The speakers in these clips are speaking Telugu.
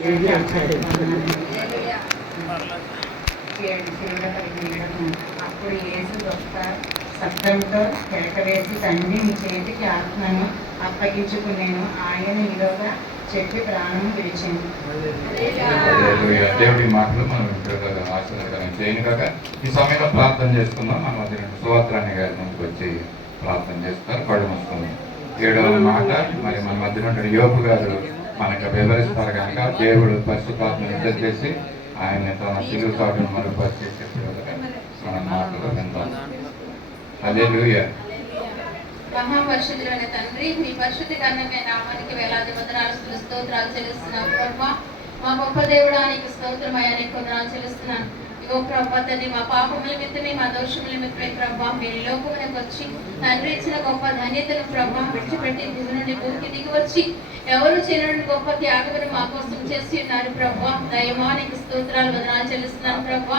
అప్పుడు యేసు గొప్ప శబ్దంతో కేకవేసి తండ్రి మీ చేతికి ఆత్మను అప్పగించుకునేను ఆయన ఈలోగా చెప్పి ప్రాణం విడిచింది. దేవుడి మాటలు మనం ఆశీర్వాదకరం చేయను కాక ఈ సమయంలో ప్రార్థన చేసుకుందాం. మనం అది సువాత్రాన్ని గారి ముందుకు వచ్చి ప్రార్థన చేస్తారు. కళ్ళు మూసుకుందాం. 7వ మాట మరి మన మధ్య నుండి యోపు గారు మనకు వివరిస్తారు కనుక దేవుడు పరిశుద్ధాత్మను యుద్ధం చేసి ఆయన్ని తన సిలువ చాటును మరుగుపరిచేసే మన మాటలు వింటాం. హల్లెలూయా. మహాపరిశుద్ధుడైన తండ్రి, మీ పరిశుద్ధ ఘనమైన నామానికి వేలాది వందనాలు స్తోత్రాలు చెల్లిస్తున్నాను ప్రభా. మా గొప్ప దేవుడానికి స్తోత్రమయ్యా, నీకు వందనాలు చెల్లిస్తున్నాను. ఇగో ప్రభా తండ్రి, మా పాపముల నిమిత్తమే మా దోషముల నిమిత్తమే ప్రభా మీరు లోకమునకు వచ్చి తండ్రి ఇచ్చిన గొప్ప ధన్యతను ప్రభా విడిచిపెట్టి దిగు నుండి భూమికి దిగి వచ్చి ఎవరు చేయని గొప్ప త్యాగమును మా కోసం చేసి ఉన్నారు ప్రభా. దయమానికి స్తోత్రాలు వందనాలు చెల్లిస్తున్నాను ప్రభా.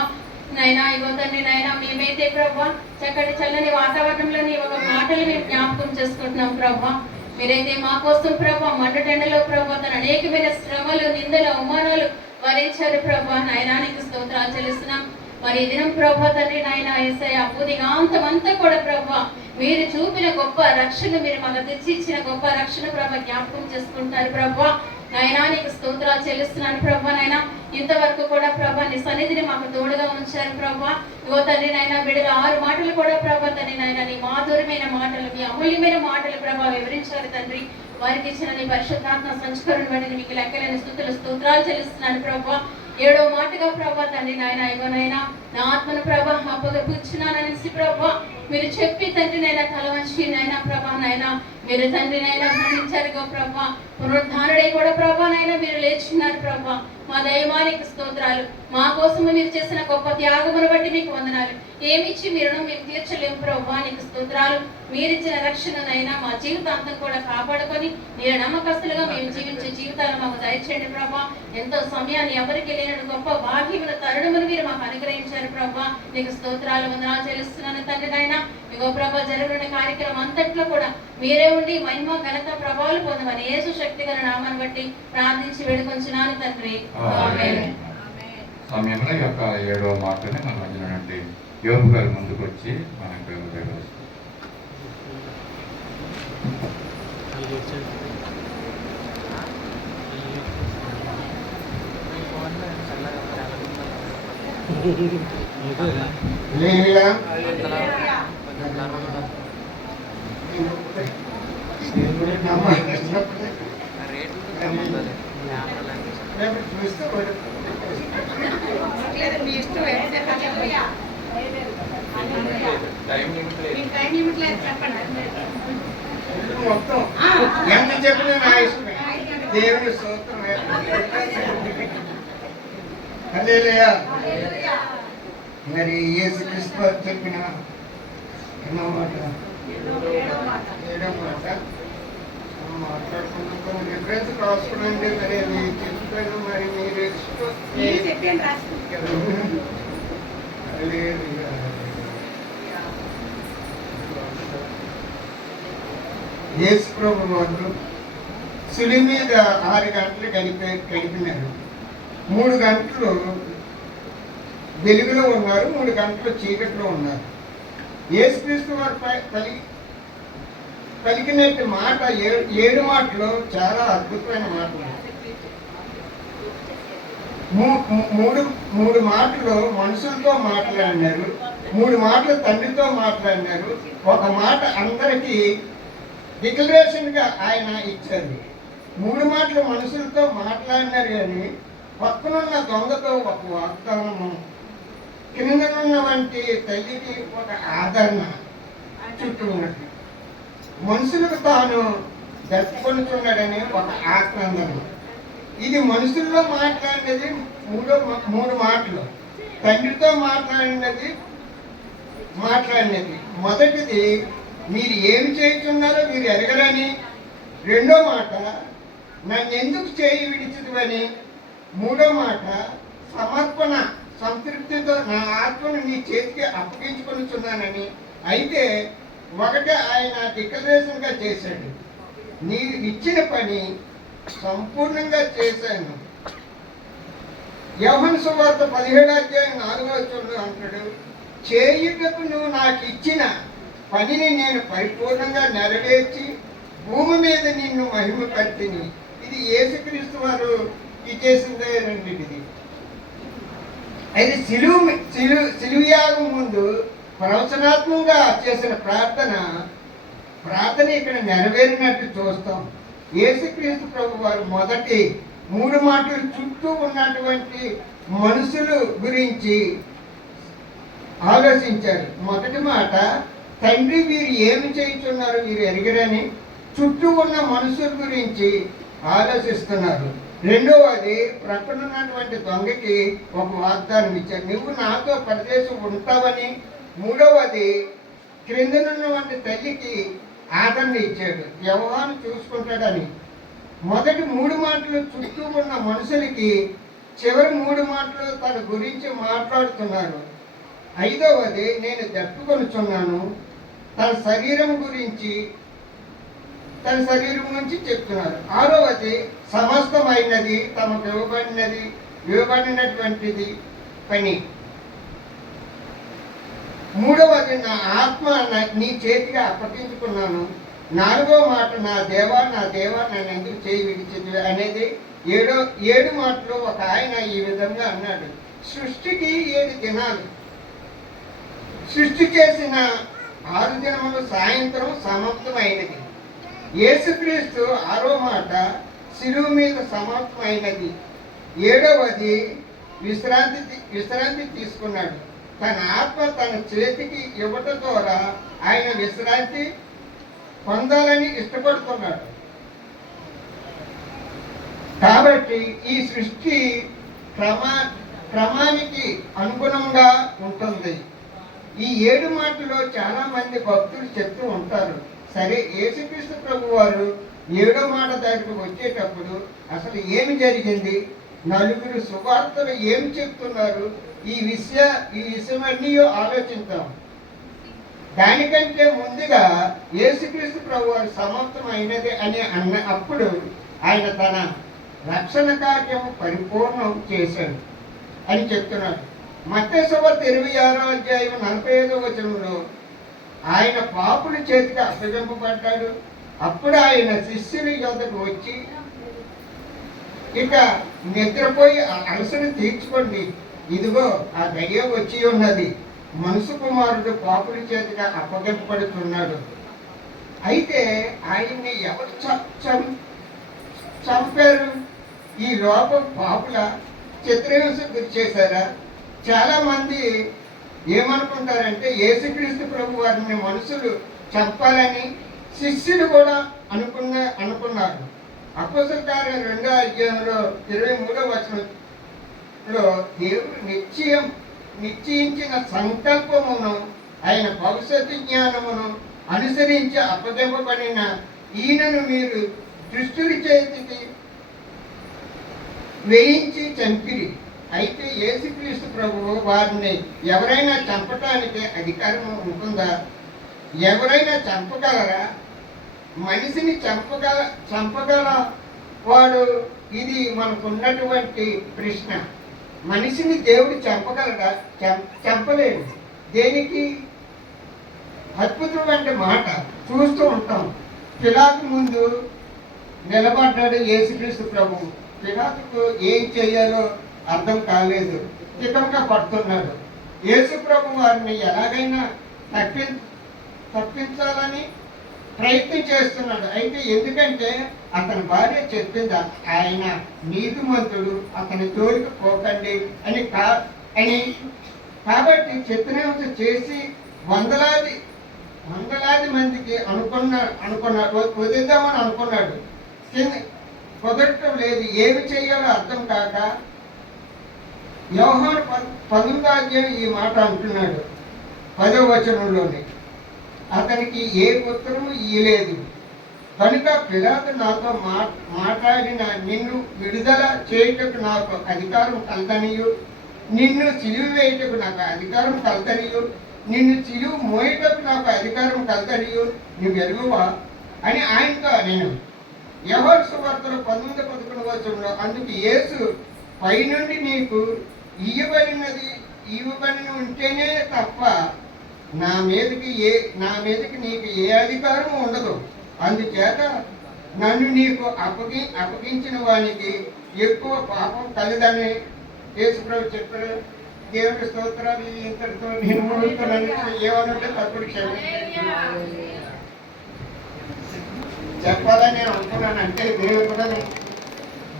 నైనా ఇగో తండ్రి, నైనా మేమైతే ప్రభా చక్కటి చల్లని వాతావరణంలో నీ ఒక మాటలు మేము జ్ఞాపకం చేసుకుంటున్నాం ప్రభా. మీరైతే మా కోసం ప్రభా మండటెండలో ప్రభా తన అనేకమైన శ్రమలు, నిందలు, అవమానాలు భరించారు ప్రభా. నయనానికి స్తోత్రాలు చెల్లిస్తున్నాం. మరి ఈ దినం ప్రభా తండ్రి నాయన యేసయ్య ఉదయాన్తమంతా కూడా ప్రభా మీరు చూపిన గొప్ప రక్షణ, మీరు మాకు తెచ్చి ఇచ్చిన గొప్ప రక్షణ ప్రభా జ్ఞాపకం చేసుకుంటారు ప్రభా. నయనానికి స్తోత్రాలు చెల్లిస్తున్నాను ప్రభా. నైనా ఇంతవరకు కూడా ప్రభా నీ సన్నిధిని మాకు తోడుగా ఉంచారు ప్రభా. ఇగో తండ్రి నాయన బిడ్డల 6 మాటలు కూడా ప్రభా తండ్రి నాయన నీ మాధుర్యమైన మాటలు, మీ అమూల్యమైన మాటలు ప్రభా వివరించారు తండ్రి. వారికి ఇచ్చిన నీ పరిశుద్ధాత్మ సంస్కరణ బట్టి మీకు లెక్కలేని స్తుతులు స్తోత్రాలు చెల్లిస్తున్నాను ప్రభా. 7వ మాటగా ప్రభా తండ్రి నాయన ఇగోనైనా నా ఆత్మను ప్రభా అప్పగిపుచ్చున్నాననేసి ప్రభా మీరు చెప్పి తండ్రి నైనా తలవంచి నైనా ప్రభా నైనా మీరు తండ్రి నైనా మరణించారుగా ప్రభా. పునరుద్ధానుడై కూడా ప్రభా నైనా మీరు లేచున్నారు ప్రభా. మా దైవానికి స్తోత్రాలు. మా కోసము మీరు చేసిన గొప్ప త్యాగమును బట్టి మీకు వందనాలు. ఏమిచ్చి మీరును మేము తీర్చలేము ప్రభా. నీకు స్తోత్రాలు. మీరిచ్చిన రక్షణనైనా మా జీవితాంతం కూడా కాపాడుకొని మీరు నమ్మకస్తులుగా మేము జీవించే జీవితాలు మాకు దయచేయండి ప్రభా. ఎంతో సమయాన్ని ఎవరికి లేని గొప్ప భాగ్యముల తరుణమును మీరు మాకు అనుగ్రహించారు ప్రభా. నీకు స్తోత్రాలు వందనాలు చెల్లిస్తున్నాను తండ్రి నాయన. ఇగో ప్రభా జరుగుతున్న కార్యక్రమం అంతట్లో కూడా మీరే ఉండి మహిమ ఘనత ప్రభావాలు పొందమని యేసు శక్తి గల నామాన్ని బట్టి ప్రార్థించి వేడుకొంచున్నాను తండ్రి. సమయంలో యొక్క 7వ మాటని మన మధ్య నుండి యోపు గారు ముందుకు వచ్చి మనకు మొత్తం ఎంత చెప్పిన నా ఇష్టమే. దేవుని స్తోత్రం. హల్లెలూయా. మరి యేసుక్రీస్తు వారు చెప్పిన ఎన్నో మాట, 7వ మాట మాట్లాడుకుంటూ రిఫరెన్స్ రాసుకునండి. మరి అది చెప్పాను. మరి మీరు యేసు ప్రభు వారు సిలి మీద 6 గంటలు గడిపినారు. 3 గంటలు వెలుగులో ఉన్నారు, 3 గంటలు చీకట్లో ఉన్నారు. యేసుక్రీస్తు వారు పలికినట్టు మాట 7 మాటలు చాలా అద్భుతమైన మాటలు. 3 మాటలు మనుషులతో మాట్లాడినారు, 3 మాటలు తండ్రితో మాట్లాడినారు, 1 మాట అందరికీ డిక్లరేషన్గా ఆయన ఇచ్చారు. 3 మాటలు మనుషులతో మాట్లాడినారు కానీ పక్కనున్న దొంగతో ఒక వాగ్దానము, కిందనున్న వంటి తల్లికి ఒక ఆదరణ చుట్టూ ఉన్నట్టు, మనుషులకు తాను జరుపుకుంటున్నాడని ఒక ఆక్రందన. ఇది మనుషుల్లో మాట్లాడినది 3 మాటలు. తండ్రితో మాట్లాడినది మొదటిది మీరు ఏమి చేస్తున్నారో మీరు ఎరగరని. 2వ మాట నన్ను ఎందుకు చేయి విడిచిదివని. 3వ మాట సమర్పణ, సంతృప్తితో నా ఆత్మను నీ చేతికి అప్పగించుకొనిచున్నానని. అయితే ఒకటి ఆయన డిక్లరేషన్గా చేశాడు, నీవు ఇచ్చిన పని సంపూర్ణంగా చేశాను, యోహాను సువార్త 17:4 అంటాడు, చేయుటకు నువ్వు నాకు ఇచ్చిన పనిని నేను పరిపూర్ణంగా నెరవేర్చి భూమి మీద నిన్ను మహిమపరిచిని. ఇది యేసుక్రీస్తు వారు చేసిందేనండి. ఇది అయితే సిలువయాగం ముందు ప్రవచనాత్మకంగా చేసిన ప్రార్థన ఇక్కడ నెరవేరినట్టు చూస్తాం. యేసుక్రీస్తు ప్రభు వారు మొదటి 3 మాటలు చుట్టూ ఉన్నటువంటి మనుషుల గురించి ఆలోచించారు. మొదటి మాట, తండ్రి వీరు ఏమి చేయుచున్నారు వీరు ఎరగరని చుట్టూ ఉన్న మనుషుల గురించి ఆలోచిస్తున్నారు. రెండవది, ప్రక్కన ఉన్నటువంటి దొంగకి ఒక వాగ్దానం ఇచ్చారు, నువ్వు నాతో పరదేశం ఉంటావని. మూడవది, క్రిందనున్నటువంటి తల్లికి ఆదరణ ఇచ్చాడు, వ్యవహారం చూసుకుంటాడని. మొదటి 3 మాటలు చుట్టూ ఉన్న మనుషులకి, చివరి 3 మాటలు తన గురించి మాట్లాడుతున్నారు. ఐదవది, నేను దప్పుకొనుచున్నాను, తన శరీరం గురించి తన శరీరం నుంచి చెప్తున్నారు. ఆరవది, సమస్తమైనది తమకు ఇవ్వబడినటువంటిది పని. మూడవది, నా ఆత్మ నీ చేతికి అప్పగించుకున్నాను. 4వ మాట, నా దేవా నన్ను ఎందుకు చేయి విడిచింది అనేది 7 మాటలు ఒక ఆయన ఈ విధంగా అన్నాడు. సృష్టికి 7 దినాలు, సృష్టి చేసిన 6 దినములు సాయంత్రం సమాప్తమైనది. యేసుక్రీస్తు 6వ మాట శిలువ మీద సమాప్తమైనది. 7వది విశ్రాంతి తీసుకున్నాడు. తన ఆత్మ తన చేతికి ఇవ్వటం ద్వారా ఆయన విశ్రాంతి పొందాలని ఇష్టపడుతున్నాడు. కాబట్టి ఈ సృష్టి క్రమానికి అనుగుణంగా ఉంటుంది. ఈ 7 మాటలో చాలా మంది భక్తులు చెప్తూ ఉంటారు. సరే, యేసుక్రీస్తు ప్రభు వారు 7వ మాట దగ్గరకు వచ్చేటప్పుడు అసలు ఏమి జరిగింది, నలుగురు సువార్తలు ఏమి చెప్తున్నారు, ఈ విషయమన్నీ ఆలోచిద్దాం. దానికంటే ముందుగా యేసుక్రీస్తు ప్రభు వారు సమాప్తం అయినది అని అప్పుడు ఆయన తన రక్షణ కార్యము పరిపూర్ణం చేశాడు అని చెప్తున్నాడు. మత్తయి సువార్త 26:45 ఆయన పాపుల చేతికి అప్పగింపబడ్డాడు. అప్పుడు ఆయన శిష్యుల యొద్దకు వచ్చి, ఇక నిద్రపోయి అలసట తీర్చుకోండి, ఇదిగో ఆ గడియ వచ్చి ఉన్నది, మనుషు కుమారుడు పాపుల చేతిగా అప్పగింపబడుతున్నాడు. అయితే ఆయన్ని ఎవరు చంపారు? ఈ లోపం పాపుల చిత్రహింసకు గురి చేశారా? చాలా మంది ఏమనుకుంటారంటే యేసుక్రీస్తు ప్రభు వారిని మనుషులు చంపాలని శిష్యులు కూడా అనుకున్నారు. అపోస్తల కార్యం 2:23 దేవుడు నిశ్చయించిన సంకల్పమును ఆయన భవిష్యత్తు జ్ఞానమును అనుసరించి అప్పగింపబడిన ఈయనను మీరు దుష్టుల చేతికి వేయించి చంపిరి. అయితే యేసుక్రీస్తు ప్రభువు వారిని ఎవరైనా చంపటానికి అధికారం ఉంటుందా? ఎవరైనా చంపగలరా? మనిషిని చంపగల వాడు? ఇది మనకున్నటువంటి ప్రశ్న. మనిషిని దేవుడు చంపగలడా? చంపలేడు. దేనికి? అద్భుతం అంటే మాట చూస్తూ ఉంటాం. పిలాతు ముందు నిలబడ్డాడు యేసుక్రీస్తు ప్రభువు. పిలాతుకు ఏం చేయాలో అర్థం కాలేదు, తికమక పడుతున్నాడు. యేసు ప్రభు వారిని ఎలాగైనా తప్పించాలని ప్రయత్నం చేస్తున్నాడు. అయితే ఎందుకంటే అతని భార్య చెప్పింది, ఆయన నీతిమంతుడు, అతని జోలికి పోకండి అని కాబట్టి చిత్రహింస చేసి వందలాది మందికి అనుకున్నాడు వదిద్దామని అనుకున్నాడు. కుదరటం లేదు. ఏమి చేయాలో అర్థం కాక యోహాను 19వ ఈ మాట అంటున్నాడు 10వ వచనంలోని, అతనికి ఏ ఉత్తరము ఇయ్యలేదు కనుక పిలాతు నాతో మాట్లాడిన నిన్ను విడుదల చేయుటకు నాకు అధికారం కలదనియు, నిన్ను సిలువ వేయుటకు నాకు అధికారం కలదనియు, నిన్ను సిలువ మోయుటకు నాకు అధికారం కలదనియు నువ్వు ఎరుగువా అని ఆయనతో నేను. యోహాను సువార్తలో 19:11 అందుకు యేసు పైనుండి నీకు ఇవ్వబడిన ఉంటేనే తప్ప నా మీదకి నీకు ఏ అధికారం ఉండదు. అందుచేత నన్ను నీకు అప్పగించిన వానికి ఎక్కువ పాపం కలదని యేసుప్రభు చెప్పారు. దేవుడి స్తోత్రాలు. ఇంతటితో నేను ముగుస్తున్నాను. ఏమనుంటే తప్పుడు చెప్పాలని నేను అనుకున్నాను. అంటే దేవుడు కూడా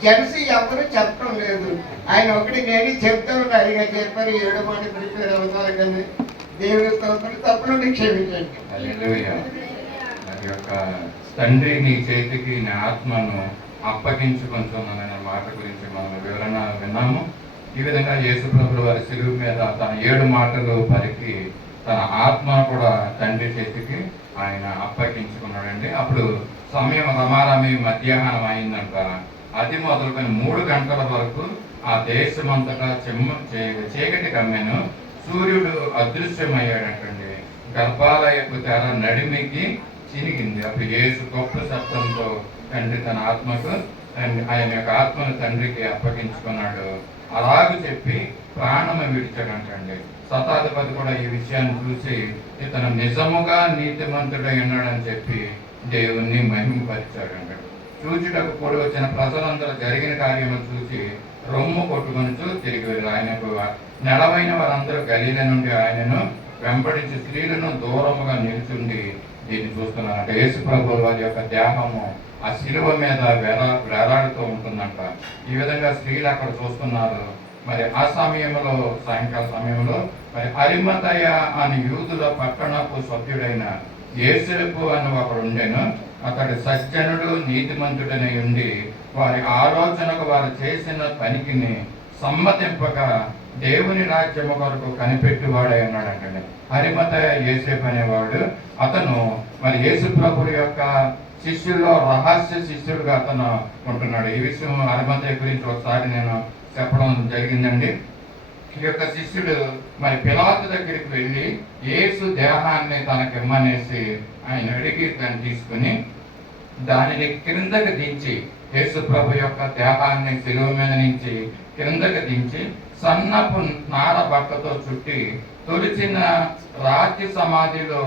జెంట్స్ ఎవరు చెప్పడం లేదు, ఆయన ఒకటి నేను చెప్తా ఉన్నాడు. ఇక చెప్పారు 7 మాట ప్రిపేర్ అవుతారు కానీ దేవుడి స్తోత్రం తప్పులు క్షమించండి. అది యొక్క తండ్రి నీ చేతికి నా ఆత్మను అప్పగించుకుంటున్నాననే మాట గురించి మనం వివరణ విన్నాము. ఈ విధంగా యేసుప్రభువు వారి శిలువ మీద తన 7 మాటలు పలికి తన ఆత్మ కూడా తండ్రి చేతికి ఆయన అప్పగించుకున్నాడండి. అప్పుడు సమయం రమారమి మధ్యాహ్నం అయిందంట. అది మొదలుకొని 3 గంటల వరకు ఆ దేశమంతటా చీకటి కమ్మెను. సూర్యుడు అదృశ్యమయ్యాడంటండి. గర్భాలయపు తెర నడిమికి చినిగింది. అప్పుడు యేసు గొప్ప శబ్దంతో తండ్రి తన ఆత్మకు ఆయన యొక్క ఆత్మను తండ్రికి అప్పగించుకున్నాడు. అలాగూ చెప్పి ప్రాణము విడిచాడంటండి. శతాధిపతి కూడా ఈ విషయాన్ని చూసి ఇతను నిజముగా నీతిమంతుడై ఉన్నాడని చెప్పి దేవుణ్ణి మహిమపరిచాడంట. చూచుటకు కూడి వచ్చిన ప్రజలందరూ జరిగిన కార్యము చూసి రొమ్ము కొట్టుకొని తిరిగి వెళ్ళి ఆయనకు నెలవైన వారందరూ గలీల నుండి ఆయనను వెంబడించి స్త్రీలను దూరముగా నిలుచుండి దీన్ని చూస్తున్నారంట. యేసు ప్రభువు వారి యొక్క దేహము ఆ శిలువ మీద వేలాడుతూ ఉంటుందంట. ఈ విధంగా స్త్రీలు అక్కడ చూస్తున్నారు. మరి ఆ సమయంలో సాయంకాల సమయంలో మరి అరిమతయ అని యూదుల పట్టణపు సభ్యుడైన యేసేపు అని ఒకడు ఉండెను. అతడు సజ్జనుడు నీతిమంతుడనై ఉండి వారి ఆలోచనకు వారు చేసిన పనికిని సమ్మతింపక దేవుని రాజ్యము కొరకు కనిపెట్టువాడై ఉన్నాడంటే. అరిమతయ యేసేపు అనేవాడు. అతను మరి యేసు ప్రభువు యొక్క శిష్యుల్లో రహస్య శిష్యుడుగా అతను ఉంటున్నాడు. ఈ విషయం అరిమతయ గురించి ఒకసారి నేను చెప్పడం జరిగిందండి. ఈ యొక్క శిష్యుడు మరి పిలాతు దగ్గరికి వెళ్ళి యేసు దేహాన్ని తనకి ఇమ్మనేసి ఆయన అడిగి దాన్ని తీసుకుని దానిని క్రిందకి దించి యేసు ప్రభు యొక్క దేహాన్ని శిలువ మీద నుంచి క్రిందకి దించి సన్నపు నార బట్టతో చుట్టి తొలిచిన రాతి సమాధిలో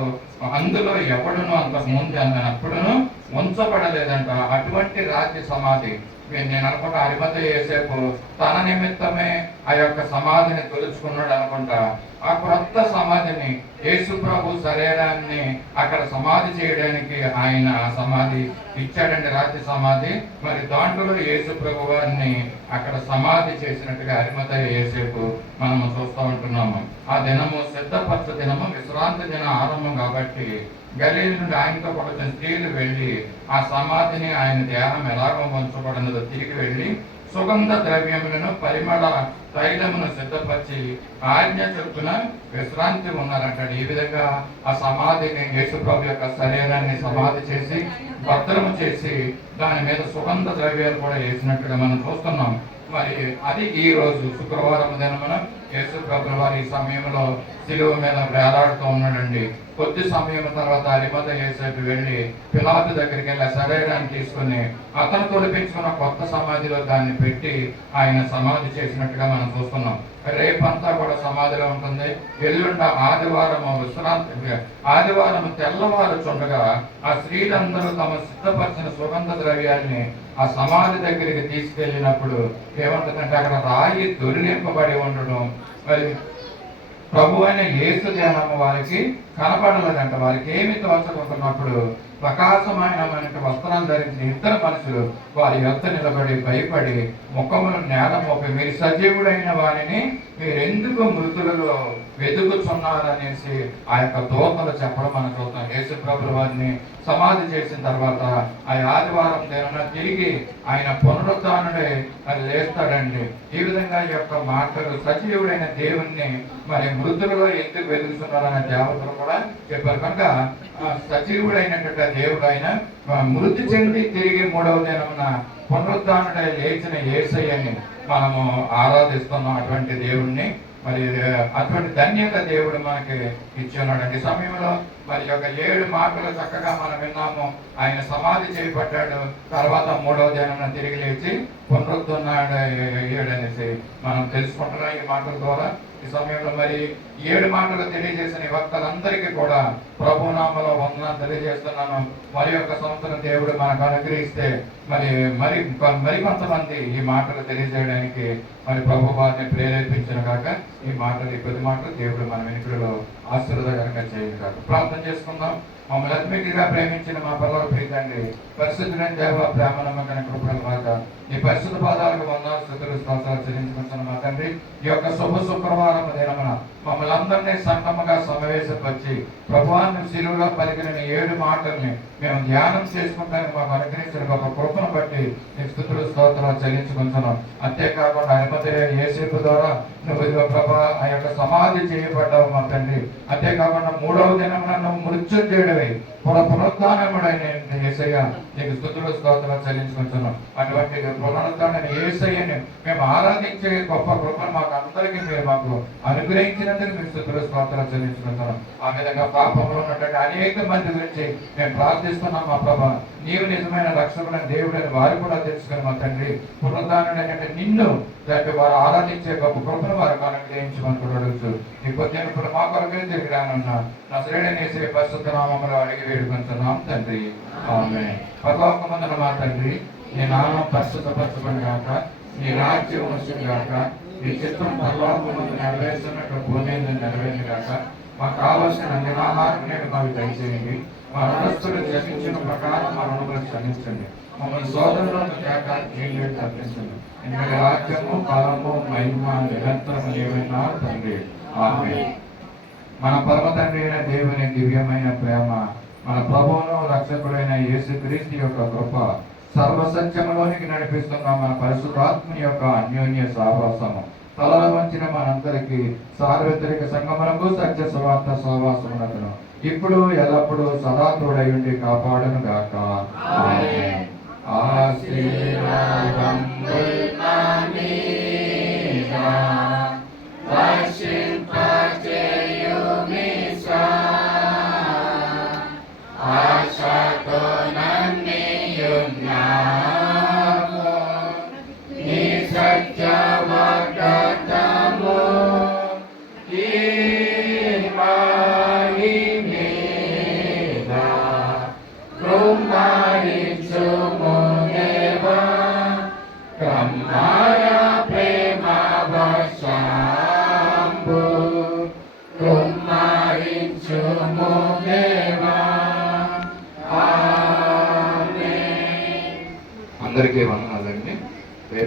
అందులో ఎవడును అంతకు ముందు అన్నప్పుడును ఉంచబడలేదంట. అటువంటి రాతి సమాధి నేను అనుకుంటా అరిమతయ యేసేపు తన నిమిత్తమే ఆ యొక్క సమాధిని తొలుచుకున్నాడు అనుకుంటా. ఆ క్రొత్త సమాధిని యేసు ప్రభు శరీరాన్ని అక్కడ సమాధి చేయడానికి ఆయన సమాధి ఇచ్చాడండి, రాతి సమాధి. మరి దాంట్లో యేసు ప్రభు వారిని అక్కడ సమాధి చేసినట్టుగా అరిమతయ యేసేపు మనము చూస్తూ ఉంటున్నాము. ఆ దినము సిద్ధపరచ దినము, విశ్రాంతి దిన ఆరంభం కాబట్టి గలీల నుండి ఆయనతో పాటు స్త్రీలు వెళ్ళి ఆ సమాధిని ఆయన దేహం ఎలాగో ఉంచబడినదో తిరిగి వెళ్ళి సుగంధ ద్రవ్యములను పరిమళ తైలమును సిద్ధపరిచి ఆజ్ఞ చొప్పున విశ్రాంతి ఉన్నారంటాడు. ఈ విధంగా ఆ సమాధిని యేసుప్రభు యొక్క శరీరాన్ని సమాధి చేసి భద్రము చేసి దాని మీద సుగంధ ద్రవ్యాలు కూడా వేసినట్టుగా మనం చూస్తున్నాం. మరి అది ఈ రోజు శుక్రవారం దినమున యేసుప్రభు వారి ఈ సమయంలో శిలువ మీద వేలాడుతూ ఉన్నాడండి. కొద్ది సమయం తర్వాత అరిమతయ యేసేపు వెళ్ళి పిలాతు దగ్గరికి వెళ్ళి శరీరాన్ని తీసుకుని అతను తొలిపించుకున్న కొత్త సమాధిలో దాన్ని పెట్టి ఆయన సమాధి చేసినట్టుగా మనం చూస్తున్నాం. రేపంతా కూడా సమాధిలో ఉంటుంది. ఎల్లుండ ఆదివారం తెల్లవారు చుండగా ఆ స్త్రీలందరూ తమ సిద్ధపరిచిన సుగంధ ద్రవ్యాల్ని ఆ సమాధి దగ్గరికి తీసుకెళ్ళినప్పుడు ఏమంటుందంటే అక్కడ రాయి దొరిలింపబడి ఉండడం. మరి ప్రభు అయిన యేసు దేహము వారికి కనపడలేదంట. వారికి ఏమి తోచకుంటున్నప్పుడు ప్రకాశమైన వస్త్రాలు ధరించిన 2 మనుషులు వారి యొద్ద నిలబడి భయపడి ముఖమును నేల మోపి మీరు సజీవుడైన వారిని మీరెందుకు మృతులలో వెతుకుతున్నారనేసి ఆ యొక్క దూతలు చెప్పడం మనం చూస్తాం. యేసు ప్రభుల వారిని సమాధి చేసిన తర్వాత ఆ ఆదివారం దిన తిరిగి ఆయన పునరుద్ధానుడై అది లేస్తాడండి. ఈ విధంగా ఈ యొక్క మాటలు సజీవుడైన దేవుణ్ణి మరి మృతులలో ఎందుకు వెతుకుతున్నారనే దేవతలు కూడా చెప్పారు. కనుక సజీవుడైనటువంటి దేవుడు ఆయన మృతి చెంది తిరిగి 3వ దినమున పునరుద్ధానుడై లేచిన యేసయ్యని మనము ఆరాధిస్తున్నాం. అటువంటి దేవుణ్ణి మరి అటువంటి ధన్యత దేవుడు మనకి ఇచ్చి ఉన్నాడు. ఈ సమయంలో మరి యొక్క 7 మాటలు చక్కగా మనం విన్నాము. ఆయన సమాధి చేయబడ్డాడు, తర్వాత 3వ దినమున తిరిగి లేచి పునరుద్ధరణాడనేసి మనం తెలుసుకుంటున్నాం ఈ మాటల ద్వారా. ఈ సమయంలో మరి 7 మాటలు తెలియజేసిన ఈ వక్తలందరికీ కూడా ప్రభునామలో వందనాలు తెలియజేస్తున్నాను. మరి యొక్క సంవత్సరం దేవుడు మనకు అనుగ్రహిస్తే మరి కొంతమంది ఈ మాటలు తెలియజేయడానికి మరి ప్రభు వారిని ప్రేరేపించిన కాక ఈ కొద్ది మాటలు దేవుడు మన వెనుకలో ఆశీర్వాదకరంగా చేయను కాక. ప్రార్థన చేసుకుందాం. మమ్మల్ని అత్మికగా ప్రేమించిన మా పరలోక ప్రీతండి, పరిశుద్ధులైన దేవ, ప్రేమ నమ్మకమైన కృపల రాక ఈ పరిశుద్ధ పాదాలకు వందనాలు స్తుతులు స్తోత్రాలు చెల్లించుకుంటున్న మా తండ్రి, ఈ యొక్క శుభ దినమున మమ్మల్ని అందరినీ సంగమగా సమావేశపరిచి ప్రభువాన్ని శిలువలో పలికిన 7 మాటల్ని మేము ధ్యానం చేసుకుంటానికి మాకు అనుగ్రహించిన ఒక కృపను బట్టి నీకు స్తుతులు స్తోత్రాలు చెల్లించుకుంటున్నాం. అంతేకాకుండా అనుమతి యేసేపు ద్వారా నువ్వు ప్రభా ఆ యొక్క సమాధి చేయబడ్డావు మా తండ్రి. అంతేకాకుండా 3వ దినమున నువ్వు మృత్యుంజయుడివై పునరుత్థానముడైన యేసయ్య నీకు స్తుతులు స్తోత్రాలు చెల్లించుకుంటున్నాం. అటువంటి పునరుత్థానమైన యేసయ్యని మేము ఆరాధించే గొప్ప కృపను మాకు అందరికీ మీరు మాకు అనుగ్రహించినందుకు మీరు స్తుతులు స్తోత్రాలు చెల్లించుకుంటున్నాం. ఆ విధంగా పాపంలో ఉన్నటువంటి అనేక మంది గురించి మేము ప్రార్థిస్తున్నాం. మా ప్రభా నీవు నిజమైన రక్షకుడైన దేవుడని వారు కూడా తెలుసుకుని మా తండ్రి, పునరుత్థానుడైనటువంటి నిన్ను దాన్ని వారు ఆరాధించే గొప్ప కృపను వారికి అనుగ్రహించమని కూడా అడుగుతూ ఇప్పుడు మా కొరకు తిరిగి రానున్న నజరేయుడైన యేసయ్య పరిశుద్ధ నామములో అడిగి వేడుకుంటున్నాం తండ్రి, ఆమేన్. పరలోకమందున మా తండ్రి, నీ నామం పరిశుద్ధపరచబడును గాక, నీ రాజ్యం వచ్చును గాక, నీ చిత్తం పరలోకమందు నెరవేర్చినట్లు భూమి మీద నెరవేరును గాక. మాకు కావలసిన అన్ని ఆహారం నేడు మాకు దయచేయండి. మా రుణస్తులు క్షమించిన ప్రకారం మా రుణములు క్షమించండి. మమ్మల్ని సోదరులను తప్పించండి. ఎందుకంటే రాజ్యము, బలము, మహిమ నిరంతరం ఏమైనా తండ్రి, ఆమేన్. మన పరమ తండ్రి అయిన దేవుని దివ్యమైన ప్రేమ, మన ప్రభువును రక్షకుడైన యేసుక్రీస్తు యొక్క కృప, సర్వసత్యములోనికి నడిపిస్తున్న మన పరిశుద్ధాత్మ యొక్క అన్యోన్య సహవాసము తలల వంచిన మనందరికీ సార్వత్రిక సంగములకు సత్య సువార్త సహవాసమునకును ఇప్పుడు ఎల్లప్పుడూ సదా తోడై ఉండి కాపాడును గాక. ఆమేన్. ఆశీర్వాదముల్ ఆమేన్. వర్షింపచేయుమిస్వా ఆశతో నమ్మియున్నాము నీ సత్యవాగ్దానము ఈ మహిమేద కృమ్మరించుము దేవా, కృమ్మయ ప్రేమ వర్షంబు కృమ్మరించుము దేవా, ఆమేన్. అందరికీ వందనాలు.